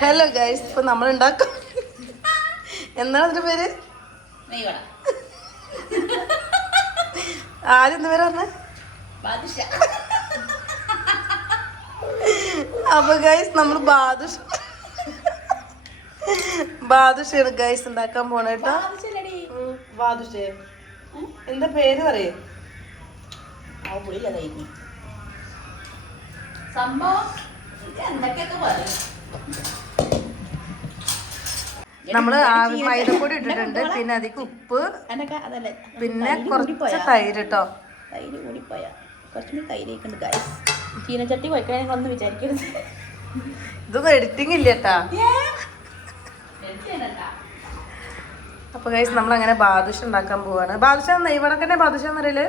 Hello guys, ഇപ്പൊ നമ്മൾ ഉണ്ടാക്കും. എന്താണ് അതിന്റെ പേര്? ആദ്യം എന്താ പേര് പറഞ്ഞ? അപ്പൊ ഗൈസ് നമ്മൾ ബാദുഷയാണ് ഗൈസ് ഉണ്ടാക്കാൻ പോണ കേട്ടോ. ബാദുഷേ എന്താ പേര് പറയേ? നമ്മള് മൈദപ്പൊടി ഇട്ടിട്ടുണ്ട്, പിന്നെ അതിക്ക് ഉപ്പ്, പിന്നെ കുറച്ച് തൈര് കേട്ടോ. തൈര് കൂടിപ്പോയാ കുറച്ചുകൂടി തൈരേക്കുണ്ട് ഗൈസ്. ചീനച്ചട്ടി വയ്ക്കാൻ ഞങ്ങളൊന്നും വിചാരിക്കരുത്. ഇതൊന്നും എഡിറ്റിംഗ് ഇല്ല കേട്ടാ. അപ്പൊ ഗൈസ് നമ്മൾ അങ്ങനെ ബാദുഷ ഉണ്ടാക്കാൻ പോവാണ്. ബാദുഷ നെയ്വടക്കന്നെ ബാദുഷ എന്നറിയില്ലേ?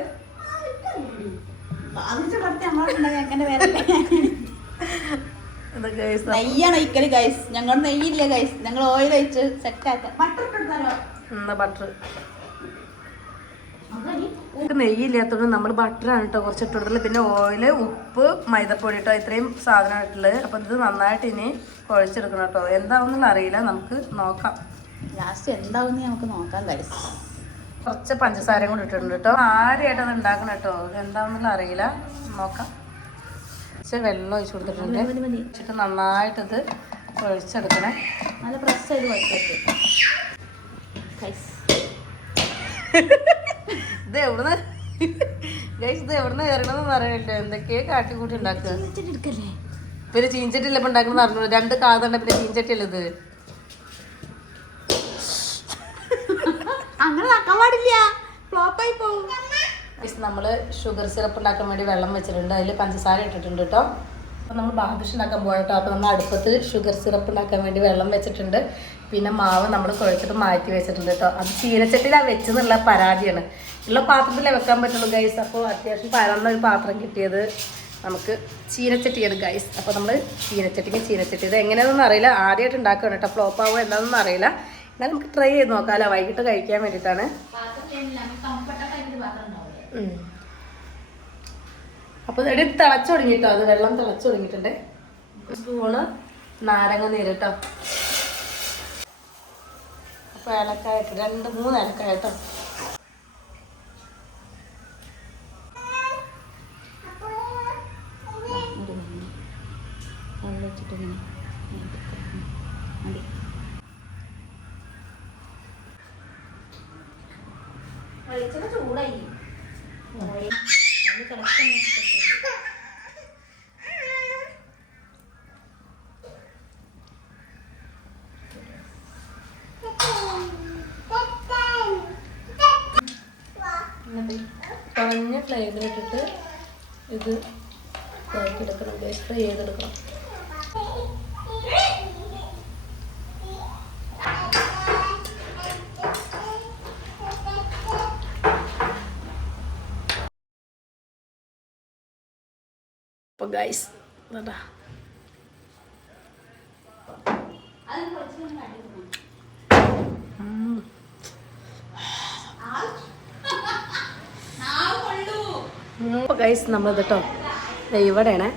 നെയ്യാണ് ഒഴിക്കല് ഗൈസ്. ഞങ്ങൾ നെയ്യില്ല ഗൈസ്, ഞങ്ങൾ ഓയിൽ ഒഴിച്ച് സെറ്റ് ആക്കാം. ബട്ടർ നെയ്യില്ലാത്തതുകൊണ്ട് നമ്മൾ ബട്ടറാണ് കേട്ടോ കുറച്ച് ഇട്ടുകൊടുത്തുള്ളത്. പിന്നെ ഓയില്, ഉപ്പ്, മൈദപ്പൊടി കേട്ടോ, ഇത്രയും സാധനമായിട്ടുള്ളത്. അപ്പം ഇത് നന്നായിട്ട് ഇനി കുഴച്ചെടുക്കണം കേട്ടോ. എന്താവുന്നുള്ള അറിയില്ല, നമുക്ക് നോക്കാം. ലാസ്റ്റ് എന്താവുന്ന നമുക്ക് നോക്കാം ഗൈസ്. കുറച്ച് പഞ്ചസാരയും കൂടി ഇട്ടിട്ടുണ്ട് കേട്ടോ. ആരെയായിട്ട് അത് ഉണ്ടാക്കണം കേട്ടോ, എന്താവുന്നുള്ള അറിയില്ല, നോക്കാം. കുറച്ച് വെള്ളം ഒഴിച്ചു കൊടുത്തിട്ടുണ്ട്. വെച്ചിട്ട് നന്നായിട്ടത് കുഴച്ചെടുക്കണേ. നല്ല പ്രസ് ചെയ്ത് കുഴച്ചിട്ട് ഇത് എവിടുന്ന് ഗൈസ്, ഇത് എവിടുന്ന് കയറണമെന്ന് അറിയില്ല. എന്തൊക്കെയോ കാട്ടിക്കൂട്ടി ഉണ്ടാക്കുക. പിന്നെ ചീഞ്ചട്ടില്ല ഇപ്പൊ ഉണ്ടാക്കുന്ന അറിഞ്ഞു. 2 കാതുണ്ട്, പിന്നെ ചീഞ്ചട്ടിയല്ല ഇത്. അങ്ങനെ പാടില്ല, ഫ്ലോപ്പായി പോകും. നമ്മള് ഷുഗർ സിറപ്പ് ഉണ്ടാക്കാൻ വേണ്ടി വെള്ളം വെച്ചിട്ടുണ്ട്, അതിൽ പഞ്ചസാര ഇട്ടിട്ടുണ്ട് കേട്ടോ. അപ്പൊ നമ്മൾ ബാദുഷ ഉണ്ടാക്കാൻ പോകാം കേട്ടോ. അപ്പൊ നമ്മൾ അടുപ്പത്ത് ഷുഗർ സിറപ്പ് ഉണ്ടാക്കാൻ വേണ്ടി വെള്ളം വെച്ചിട്ടുണ്ട്. പിന്നെ മാവ് നമ്മൾ കുഴച്ചിട്ട് മാറ്റി വെച്ചിട്ടുണ്ട് കേട്ടോ. അത് ചീനച്ചട്ടിയിലാണ് വെച്ചെന്നുള്ള പരാതിയാണ്. ഉള്ള പാത്രത്തിലേ വെക്കാൻ പറ്റുള്ളൂ ഗൈസ്. അപ്പോൾ അത്യാവശ്യം പരന്ന ഒരു പാത്രം കിട്ടിയത് നമുക്ക് ചീനച്ചട്ടിയാണ് ഗൈസ്. അപ്പോൾ നമ്മൾ ചീനച്ചട്ടി ഇത് എങ്ങനെയാണെന്നൊന്നും അറിയില്ല, ആദ്യമായിട്ട് ഉണ്ടാക്കുകയാണ് കേട്ടോ. ഫ്ലോപ്പ് ആവുമോ എന്താണെന്നൊന്നും അറിയില്ല. എന്നാൽ നമുക്ക് ട്രൈ ചെയ്ത് നോക്കാമല്ലോ, വൈകിട്ട് കഴിക്കാൻ വേണ്ടിയിട്ടാണ്. അപ്പോൾ ഇത് തിളച്ചു തുടങ്ങിയിട്ടോ, അത് വെള്ളം തിളച്ചു തുടങ്ങിയിട്ടുണ്ട്. സ്പൂണ് നാരങ്ങ നീര് കേട്ടോ. അപ്പോൾ ഏലക്കായ 2-3 ഏലക്കായ കേട്ടോ. ചൂടായി കുറഞ്ഞ ഫ്ലെയിമിലിട്ടിട്ട് ഇത് കുഴക്കിയെടുക്കണം, ഫ്രൈ ചെയ്തെടുക്കണം. അപ്പോൾ ഗൈസ് അതാ അപ്പോൾ ഗൈസ് നമ്മളിത് കേട്ടോ നെയ്വടയാണേ.